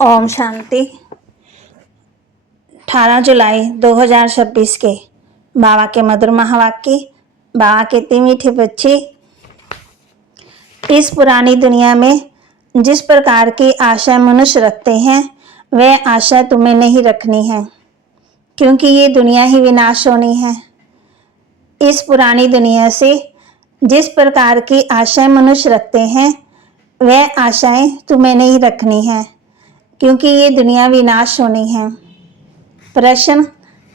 ओम शांति। 18 जुलाई 2026 के बाबा के मधुर महावाक्य। बाबा कहते मीठे बच्चे, इस पुरानी दुनिया में जिस प्रकार की आशा मनुष्य रखते हैं वह आशा तुम्हें नहीं रखनी है, क्योंकि ये दुनिया ही विनाश होनी है। इस पुरानी दुनिया से जिस प्रकार की आशाएं मनुष्य रखते हैं वह आशाएं तुम्हें नहीं रखनी है, क्योंकि ये दुनिया विनाश होनी है। प्रश्न,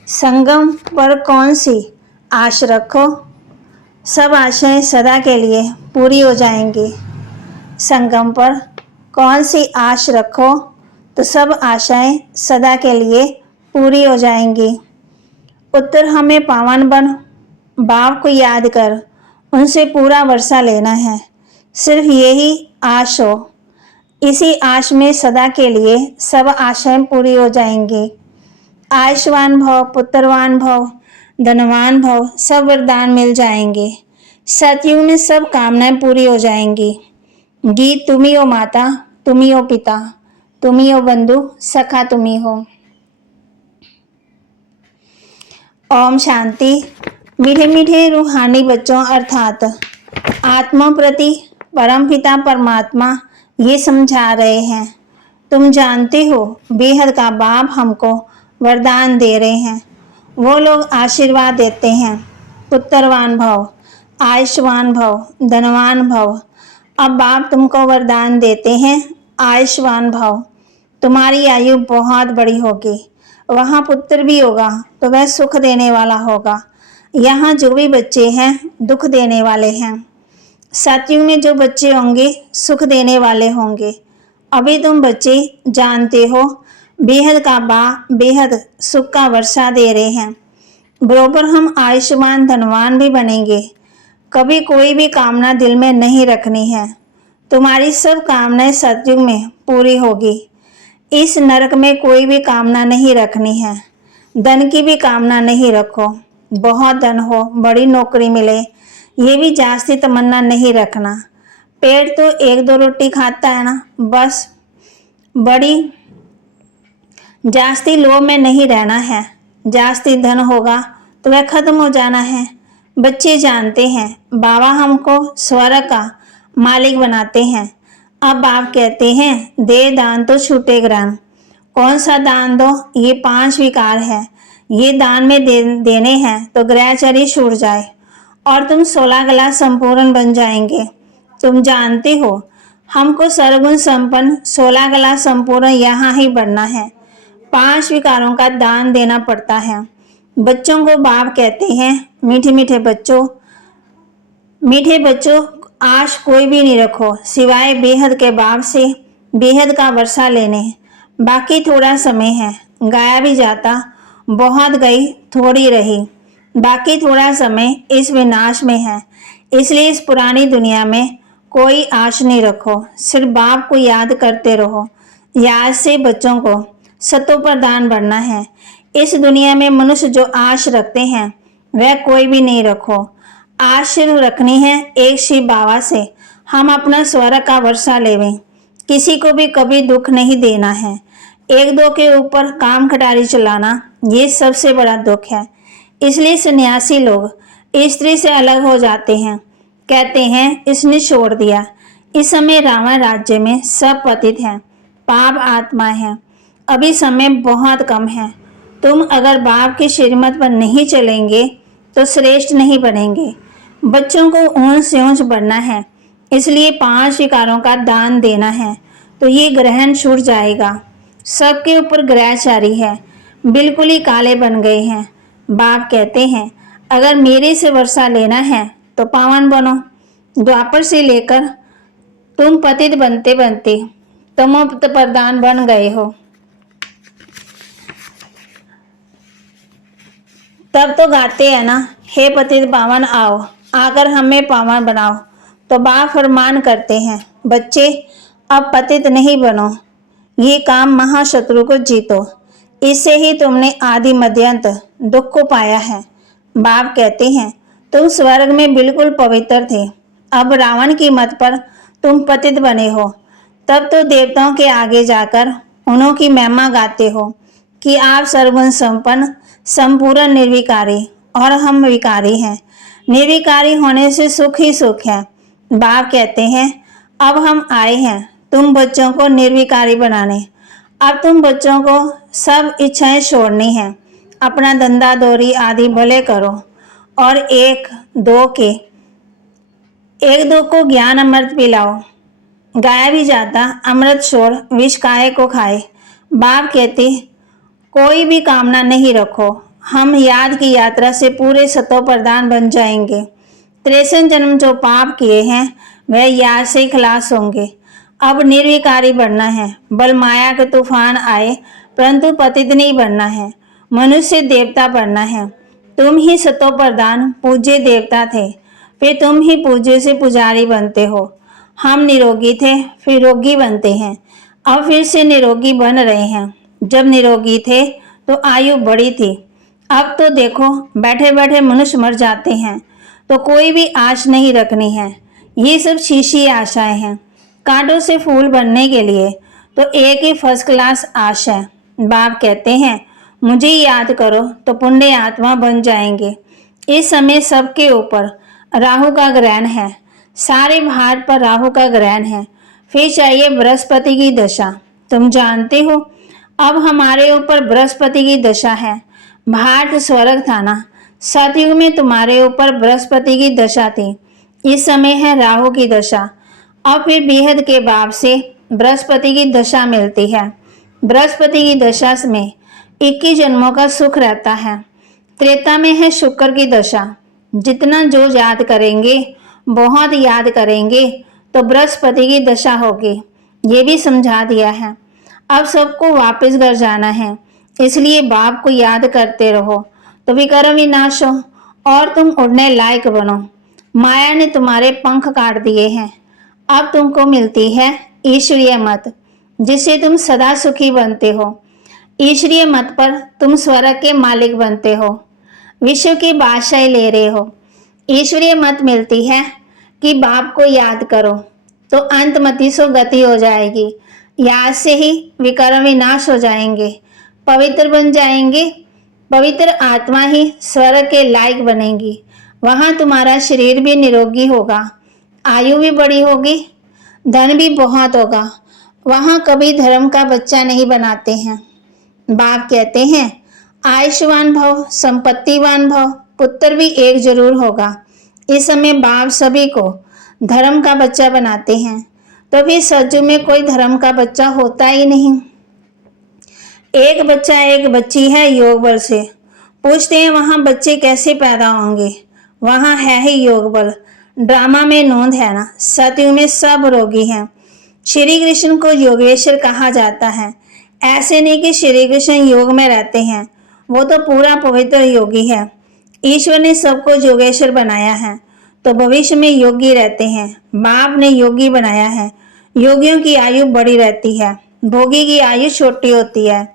संगम पर कौन सी आश रखो? सब आशाएं सदा के लिए पूरी हो जाएंगी। संगम पर कौन सी आश रखो तो सब आशाएं सदा के लिए पूरी हो जाएंगी। उत्तर, हमें पावन बन बाप को याद कर उनसे पूरा वर्षा लेना है। सिर्फ यही आश हो। इसी आश में सदा के लिए सब आशाएं पूरी हो जाएंगी। आयुष्मान भव, पुत्रवान भव, धनवान भव, सब वरदान मिल जाएंगे। सतयुग में सब कामनाएं पूरी हो जाएंगी। गीत, तुम ही हो माता, तुम ही हो पिता, तुम ही हो बंधु, सखा तुम ही हो। ओम शांति। मीठे मीठे रूहानी बच्चों अर्थात आत्मा प्रति परमपिता परमात्मा ये समझा रहे हैं, तुम जानते हो बेहद का बाप हमको वरदान दे रहे हैं। वो लोग आशीर्वाद देते हैं, पुत्रवान भव, आयुष्मान भव, धनवान भव। अब बाप तुमको वरदान देते हैं, आयुष्मान भव। तुम्हारी आयु बहुत बड़ी होगी। वहाँ पुत्र भी होगा तो वह सुख देने वाला होगा। यहाँ जो भी बच्चे हैं दुख देने वाले हैं। सतयुग में जो बच्चे होंगे सुख देने वाले होंगे। अभी तुम बच्चे जानते हो बेहद का बेहद सुख का वर्षा दे रहे हैं। बरोबर हम आयुष्मान धनवान भी बनेंगे। कभी कोई भी कामना दिल में नहीं रखनी है। तुम्हारी सब कामनाएं सतयुग में पूरी होगी। इस नरक में कोई भी कामना नहीं रखनी है। धन की भी कामना नहीं रखो। बहुत धन हो, बड़ी नौकरी मिले, ये भी जास्ती तमन्ना नहीं रखना। पेट तो एक दो रोटी खाता है ना, बस। बड़ी जास्ती लोभ में नहीं रहना है। जास्ती धन होगा तो वह खत्म हो जाना है। बच्चे जानते हैं बाबा हमको स्वर्ग का मालिक बनाते हैं। अब बाप कहते हैं दे दान तो छूटे ग्रहण। कौन सा दान दो? ये 5 विकार है। ये दान में देने हैं तो ग्रहचर्य छूट जाए और तुम 16 गला संपूर्ण बन जाएंगे। तुम जानते हो हमको सर्वगुण संपन्न 16 गला संपूर्ण यहाँ ही बनना है। 5 विकारों का दान देना पड़ता है। बच्चों को बाप कहते हैं मीठे मीठे बच्चों, आश कोई भी नहीं रखो सिवाय बेहद के बाप से बेहद का वर्षा लेने। बाकी थोड़ा समय है, गाया भी जाता, बहुत गई थोड़ी रही। बाकी थोड़ा समय इस विनाश में है। इसलिए इस पुरानी दुनिया में कोई आश नहीं रखो। सिर्फ बाप को याद करते रहो। याद से बच्चों को सतो प्रदान बनना है। इस दुनिया में मनुष्य जो आश रखते हैं वह कोई भी नहीं रखो। आश सिर्फ रखनी है एक शिव बाबा से हम अपना स्वर्ग का वर्षा लेवें। किसी को भी कभी दुख नहीं देना है। एक दो के ऊपर काम खटारी चलाना ये सबसे बड़ा दुख है। इसलिए सन्यासी लोग स्त्री से अलग हो जाते हैं। कहते हैं इसने छोड़ दिया। इस समय रावण राज्य में सब पतित हैं, पाप आत्मा है। अभी समय बहुत कम है। तुम अगर बाप की श्रीमत पर नहीं चलेंगे तो श्रेष्ठ नहीं बनेंगे। बच्चों को ऊंच से ऊंच बढ़ना है। इसलिए 5 विकारों का दान देना है तो ये ग्रहण छूट जाएगा। सबके ऊपर ग्रहचारी है, बिल्कुल ही काले बन गए हैं। बाप कहते हैं अगर मेरे से वर्षा लेना है तो पावन बनो। द्वापर से लेकर तुम पतित बनते बनते तमोपत प्रधान बन गए हो। तब तो गाते हैं ना, हे पतित पावन आओ, आकर हमें पावन बनाओ। तो बाप फरमान करते हैं बच्चे अब पतित नहीं बनो, ये काम महाशत्रु को जीतो। इससे ही तुमने आदि मध्यांत दुख को पाया है। बाप कहते हैं तुम स्वर्ग में बिल्कुल पवित्र थे, अब रावण की मत पर तुम पतित बने हो। तब तो देवताओं के आगे जाकर उन्हों की महिमा गाते हो कि आप सर्वगुण संपन्न, संपूर्ण निर्विकारी और हम विकारी हैं। निर्विकारी होने से सुख ही सुख है। बाप कहते हैं, अब हम आए हैं तुम बच्चों को निर्विकारी बनाने। अब तुम बच्चों को सब इच्छाएं छोड़नी है। अपना धंधा दौरी आदि भले करो और एक दो को ज्ञान अमृत पिलाओ। गाया भी जाता, अमृत छोड़ विष काहे को खाए। बाप कहते, कोई भी कामना नहीं रखो, हम याद की यात्रा से पूरे सतो प्रधान बन जाएंगे। 63 जन्म जो पाप किए हैं वह याद से खलास होंगे। अब निर्विकारी बनना है। बल माया के तूफान आए परंतु पतित नहीं बनना है। मनुष्य देवता बनना है। तुम ही सतो प्रधान पूज्य देवता थे, फिर तुम ही पूज्य से पुजारी बनते हो। हम निरोगी थे, फिर रोगी बनते हैं, अब फिर से निरोगी बन रहे हैं। जब निरोगी थे तो आयु बड़ी थी, अब तो देखो बैठे बैठे मनुष्य मर जाते हैं। तो कोई भी आश नहीं रखनी है। ये सब शीशी आशाएं हैं। कांटों से फूल बनने के लिए तो एक ही फर्स्ट क्लास आश है। बाप कहते हैं, मुझे याद करो तो पुण्य आत्मा बन जाएंगे। इस समय सबके ऊपर राहु का ग्रहण है। सारे भारत पर राहु का ग्रहण है। फिर चाहिए बृहस्पति की दशा। तुम जानते हो अब हमारे ऊपर बृहस्पति की दशा है। भारत स्वर्ग था ना, सतयुग में तुम्हारे ऊपर बृहस्पति की दशा थी। इस समय है राहु की दशा। अब फिर बेहद के बाप से बृहस्पति की दशा मिलती है। बृहस्पति की दशा में 21 जन्मों का सुख रहता है। त्रेता में है शुक्र की दशा। जितना जो याद करेंगे, बहुत याद करेंगे तो बृहस्पति की दशा होगी। ये भी समझा दिया है। अब सबको वापस घर जाना है, इसलिए बाप को याद करते रहो तो विक्रम विनाश हो और तुम उड़ने लायक बनो। माया ने तुम्हारे पंख काट दिए हैं। अब तुमको मिलती है ईश्वरीय मत, जिससे तुम सदा सुखी बनते हो। ईश्वरीय मत पर तुम स्वर्ग के मालिक बनते हो, विश्व की बादशाही ले रहे हो। ईश्वरीय मत मिलती है कि बाप को याद करो तो अंतमति सो गति हो जाएगी। याद से ही विक्रम विनाश हो जाएंगे, पवित्र बन जाएंगे। पवित्र आत्मा ही स्वर्ग के लायक बनेगी। वहां तुम्हारा शरीर भी निरोगी होगा, आयु भी बड़ी होगी, धन भी बहुत होगा। वहां कभी धर्म का बच्चा नहीं बनाते हैं। बाप कहते हैं, आयुष्मान भव, संपत्तिवान भव, पुत्र भी एक जरूर होगा। इस समय बाप सभी को धर्म का बच्चा बनाते हैं, तो फिर सज्जु में कोई धर्म का बच्चा होता ही नहीं। एक बच्चा एक बच्ची है योग बल से। पूछते हैं वहां बच्चे कैसे पैदा होंगे? वहां है ही योग बल। ड्रामा में नोंद है ना, सतयुग में सब रोगी हैं। श्री कृष्ण को योगेश्वर कहा जाता है। ऐसे नहीं कि श्री कृष्ण योग में रहते हैं, वो तो पूरा पवित्र योगी है। ईश्वर ने सबको योगेश्वर बनाया है तो भविष्य में योगी रहते हैं। बाप ने योगी बनाया है। योगियों की आयु बड़ी रहती है, भोगी की आयु छोटी होती है।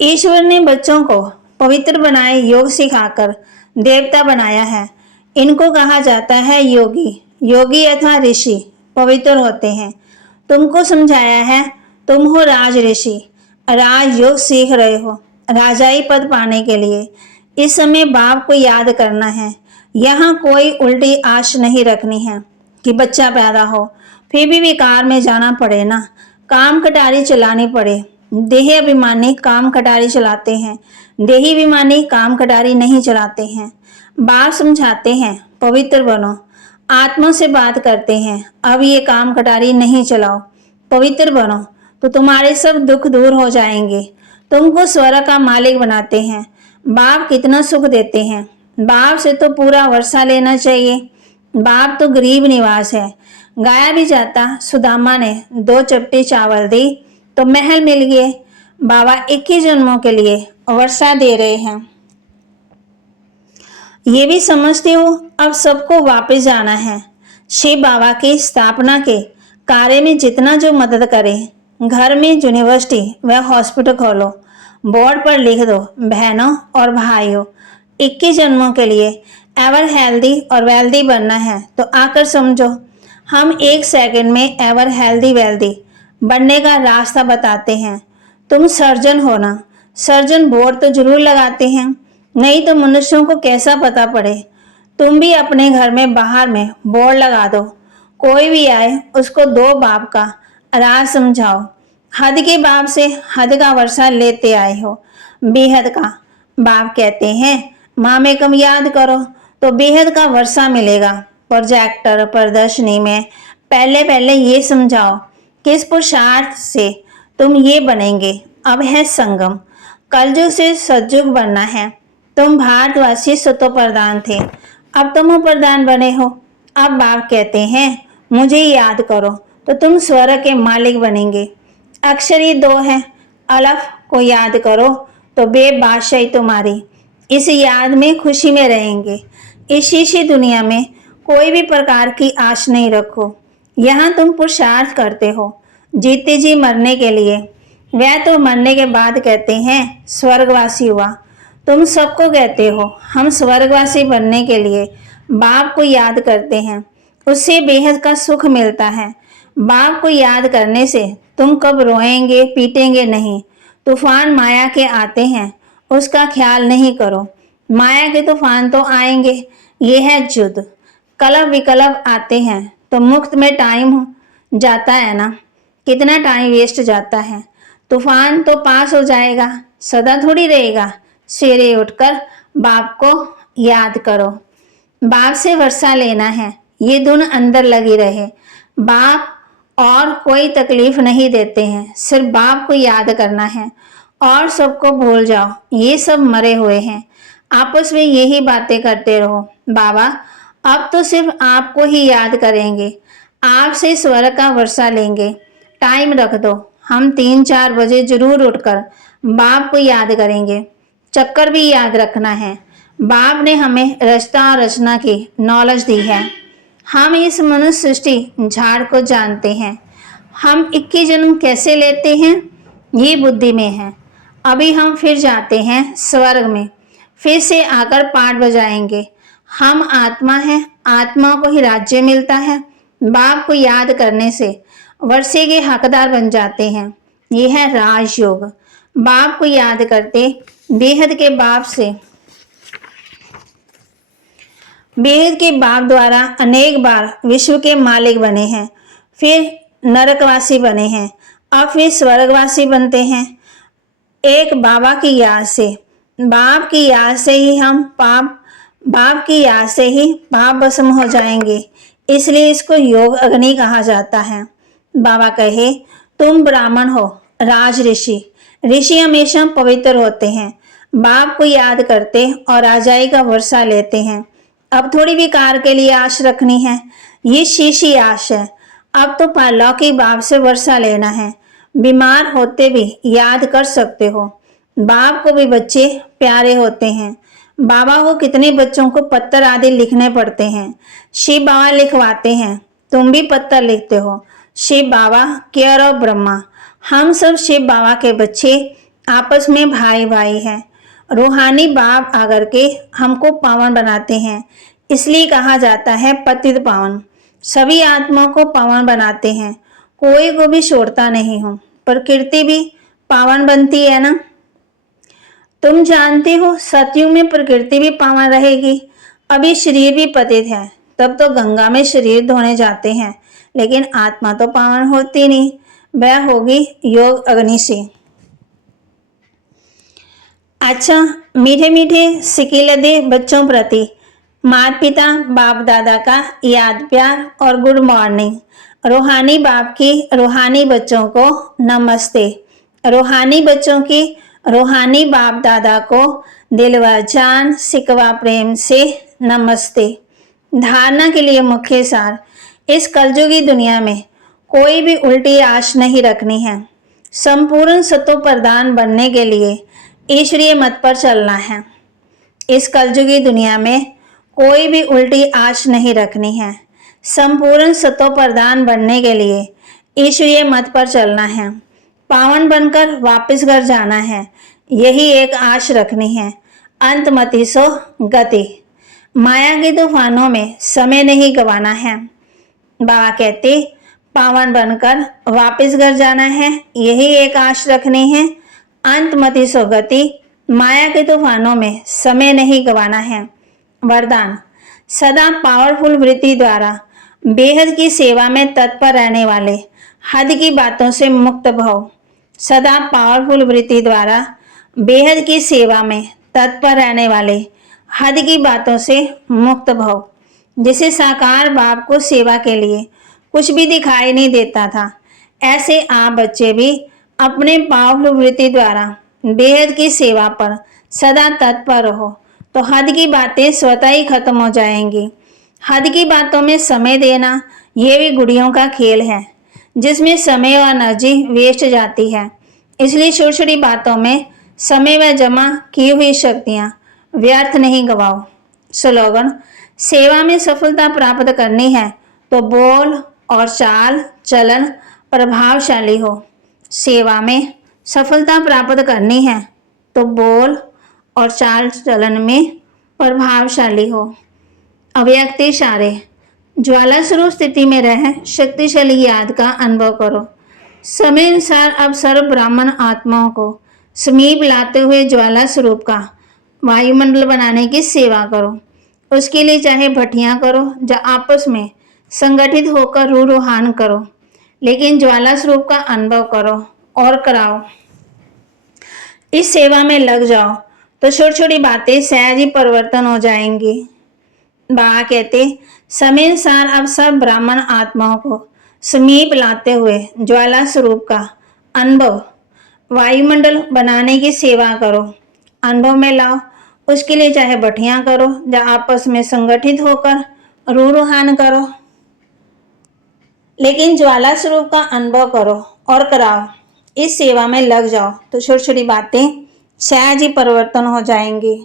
ईश्वर ने बच्चों को पवित्र बनाए योग सिखाकर देवता बनाया है। इनको कहा जाता है योगी। योगी अथवा ऋषि पवित्र होते हैं। तुमको समझाया है, तुम हो राज ऋषि, राज योग सीख रहे हो राजाई पद पाने के लिए। इस समय बाप को याद करना है। यहाँ कोई उल्टी आश नहीं रखनी है कि बच्चा पैदा हो फिर भी विकार में जाना पड़े ना, काम कटारी चलानी पड़े। देह अभिमानी काम कटारी चलाते हैं, देही अभिमानी काम कटारी नहीं चलाते हैं। बाप समझाते हैं पवित्र बनो, आत्मा से बात करते हैं, अब ये काम कटारी नहीं चलाओ, पवित्र बनो तो तुम्हारे सब दुख दूर हो जाएंगे। तुमको स्वर्ग का मालिक बनाते हैं। बाप कितना सुख देते हैं। बाप से तो पूरा वर्षा लेना चाहिए। बाप तो गरीब निवास है। गाया भी जाता, सुदामा ने 2 चपटी चावल दी तो महल मिल गए। बाबा 21 जन्मों के लिए वर्षा दे रहे हैं। ये भी समझते हो अब सबको वापस जाना है। शिव बाबा की स्थापना के कार्य में जितना जो मदद करे, घर में यूनिवर्सिटी व हॉस्पिटल खोलो, बोर्ड पर लिख दो, बहनों और भाइयों 21 जन्मों के लिए एवर हेल्दी और वेल्दी बनना है तो आकर समझो। हम 1 सेकंड में एवर हेल्दी वेल्दी बनने का रास्ता बताते हैं। तुम सर्जन हो ना, सर्जन बोर्ड तो जरूर लगाते हैं, नहीं तो मनुष्यों को कैसा पता पड़े। तुम भी अपने घर में बाहर में बोर्ड लगा दो, कोई भी आए उसको दो बाप का राज समझाओ। हद के बाप से हद का वर्षा लेते आए हो, बेहद का। बाप कहते हैं माँ कम याद करो तो बेहद का वर्षा मिलेगा। प्रोजेक्टर प्रदर्शनी में पहले पहले ये समझाओ किस पुरुषार्थ से तुम ये बनेंगे। अब है संगम, कलयुग से सतयुग बनना है। तुम भारतवासी सतो प्रधान थे, अब तुम प्रधान बने हो। अब बाप कहते हैं मुझे याद करो तो तुम स्वर्ग के मालिक बनेंगे। अक्षर ही दो है, अलफ को याद करो तो बेबादशाही तुम्हारी। इस याद में खुशी में रहेंगे। इस शीशी दुनिया में कोई भी प्रकार की आश नहीं रखो। यहाँ तुम पुरुषार्थ करते हो जीते जी मरने के लिए, वह तो मरने के बाद कहते हैं स्वर्गवासी हुआ। तुम सबको कहते हो हम स्वर्गवासी बनने के लिए बाप को याद करते हैं, उससे बेहद का सुख मिलता है। बाप को याद करने से तुम कब रोएंगे पीटेंगे नहीं। तूफान माया के आते हैं, उसका ख्याल नहीं करो। माया के तूफान तो आएंगे, ये है युद्ध। कलप विकल्प आते हैं तो मुफ्त में टाइम जाता है ना, कितना टाइम वेस्ट जाता है। तूफान तो पास हो जाएगा, सदा थोड़ी रहेगा। सवेरे उठकर बाप को याद करो, बाप से वर्षा लेना है, ये धुन अंदर लगी रहे। बाप और कोई तकलीफ नहीं देते हैं, सिर्फ बाप को याद करना है और सबको भूल जाओ, ये सब मरे हुए हैं। आपस में यही बातें करते रहो। बाबा अब तो सिर्फ आपको ही याद करेंगे, आपसे स्वर्ग का वर्षा लेंगे। टाइम रख दो, हम 3-4 बजे जरूर उठकर बाप को याद करेंगे। चक्कर भी याद रखना है। बाप ने हमें रचना और रचना की नॉलेज दी है। हम इस मनुष्य सृष्टि झाड़ को जानते हैं। हम 21 जन्म कैसे लेते हैं ये बुद्धि में है। अभी हम फिर जाते हैं स्वर्ग में, फिर से आकर पाठ बजाएंगे। हम आत्मा हैं, आत्मा को ही राज्य मिलता है। बाप को याद करने से वर्षे के हकदार बन जाते हैं। यह है राजयोग। बाप को याद करते बेहद के बाप से, बेहद के बाप द्वारा अनेक बार विश्व के मालिक बने हैं, फिर नरकवासी बने हैं, अब फिर स्वर्गवासी बनते हैं। एक बाबा की याद से, बाप की याद से ही हम बाप की याद से ही पाप भस्म हो जाएंगे। इसलिए इसको योग अग्नि कहा जाता है। बाबा कहे तुम ब्राह्मण हो, राज ऋषि। ऋषि हमेशा पवित्र होते हैं, बाप को याद करते और राजाई का वर्षा लेते हैं। अब थोड़ी विकार के लिए आश रखनी है, ये शीशी आश है। अब तो परलौकिक बाप से वर्षा लेना है। बीमार होते भी याद कर सकते हो। बाप को भी बच्चे प्यारे होते हैं। बाबा को कितने बच्चों को पत्तर आदि लिखने पड़ते हैं, शिव बाबा लिखवाते हैं। तुम भी पत्तर लिखते हो। शिव बाबा केयर ऑफ ब्रह्मा। हम सब शिव बाबा के बच्चे आपस में भाई भाई हैं। रूहानी बाप आकर के हमको पावन बनाते हैं, इसलिए कहा जाता है पतित पावन। सभी आत्माओं को पावन बनाते हैं, कोई को भी छोड़ता नहीं हूँ। प्रकृति भी पावन बनती है ना। तुम जानते हो सतयुग में प्रकृति भी पावन रहेगी। अभी शरीर भी पतित है, तब तो गंगा में शरीर धोने जाते हैं, लेकिन आत्मा तो पावन होती नहीं, वह होगी योग अग्नि से। अच्छा, मीठे मीठे सिकिलदे बच्चों प्रति माता पिता बाप दादा का याद प्यार और गुड मॉर्निंग। रूहानी बाप की रूहानी बच्चों को नमस्ते। रूहानी बच्चों की रूहानी बाप दादा को दिल व जान सिकवा प्रेम से नमस्ते। धारणा के लिए मुख्य सार, इस कलयुगी दुनिया में कोई भी उल्टी आश नहीं रखनी है। संपूर्ण सत्व प्रदान बनने के लिए ईश्वरीय मत पर चलना है। इस कलयुगी दुनिया में कोई भी उल्टी आश नहीं रखनी है। संपूर्ण सत्व प्रदान बनने के लिए ईश्वरीय मत पर चलना है। पावन बनकर वापस घर जाना है, यही एक आश रखनी है। अंतमति सो गति। माया के तूफानों में समय नहीं गंवाना है। बाबा कहते पावन बनकर वापस घर जाना है, यही एक आश रखनी है। अंतमति स्वगति, माया के तूफानों में समय नहीं गंवाना है। वरदान, सदा पावरफुल वृत्ति द्वारा बेहद की सेवा में तत्पर रहने वाले, हद की बातों से मुक्त भव। सदा पावरफुल वृत्ति द्वारा बेहद की सेवा में तत्पर रहने वाले, हद की बातों से मुक्त भव। जिसे साकार बाप को सेवा के लिए कुछ भी दिखाई नहीं देता था, ऐसे आप बच्चे भी अपने पावरफुल वृत्ति द्वारा बेहद की सेवा पर सदा तत्पर रहो, तो हद की बातें स्वतः ही खत्म हो जाएंगी। हद की बातों में समय देना ये भी गुड़ियों का खेल है, जिसमें समय और एनर्जी वेस्ट जाती है। इसलिए छोटी छोटी बातों में समय व जमा की हुई शक्तियाँ व्यर्थ नहीं गवाओ। स्लोगन, सेवा में सफलता प्राप्त करनी है तो बोल और चाल चलन प्रभावशाली हो। सेवा में सफलता प्राप्त करनी है तो बोल और चाल चलन में प्रभावशाली हो। अव्यक्त इशारे, ज्वाला स्वरूप स्थिति में रह शक्तिशाली याद का अनुभव करो। समय अनुसार अब सर्व ब्राह्मण आत्माओं को समीप लाते हुए ज्वाला स्वरूप का वायुमंडल बनाने की सेवा करो। उसके लिए चाहे भट्टियां करो या आपस में संगठित होकर रूहान करो, लेकिन ज्वाला स्वरूप का अनुभव करो और कराओ। इस सेवा में लग जाओ तो छोटी छोटी बातें सहज ही परिवर्तन हो जाएंगी। बाबा कहते, समय अनुसार अब सब ब्राह्मण आत्माओं को समीप लाते हुए ज्वाला स्वरूप का अनुभव वायुमंडल बनाने की सेवा करो। अनुभव में लाओ, उसके लिए चाहे भट्टियां करो या आपस में संगठित होकर रूहान करो, लेकिन ज्वाला स्वरूप का अनुभव करो और कराओ। इस सेवा में लग जाओ तो छोटी छोटी बातें सहज ही परिवर्तन हो जाएंगी।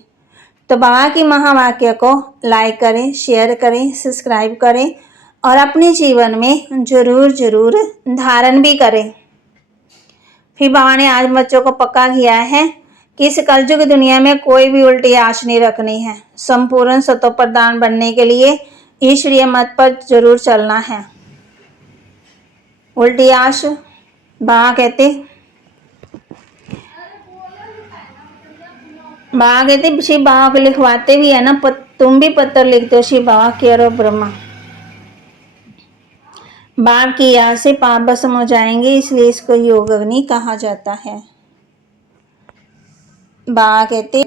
तो बाबा की महावाक्य को लाइक करें, शेयर करें, सब्सक्राइब करें और अपने जीवन में जरूर जरूर धारण भी करें। फिर बाबा ने आज बच्चों को पक्का किया है कि इस कलयुग दुनिया में कोई भी उल्टी आश नहीं रखनी है। संपूर्ण सतो प्रधान बनने के लिए ईश्वरीय मत पर जरूर चलना है। उल्टी आश बाबा कहते शिव बाबा को लिखवाते भी है ना, तुम भी पत्र लिख दो शिव बाबा केरो ब्रह्मा। बाप की याद से पाप भस्म हो जाएंगे, इसलिए इसको योग अग्नि कहा जाता है। बाबा कहते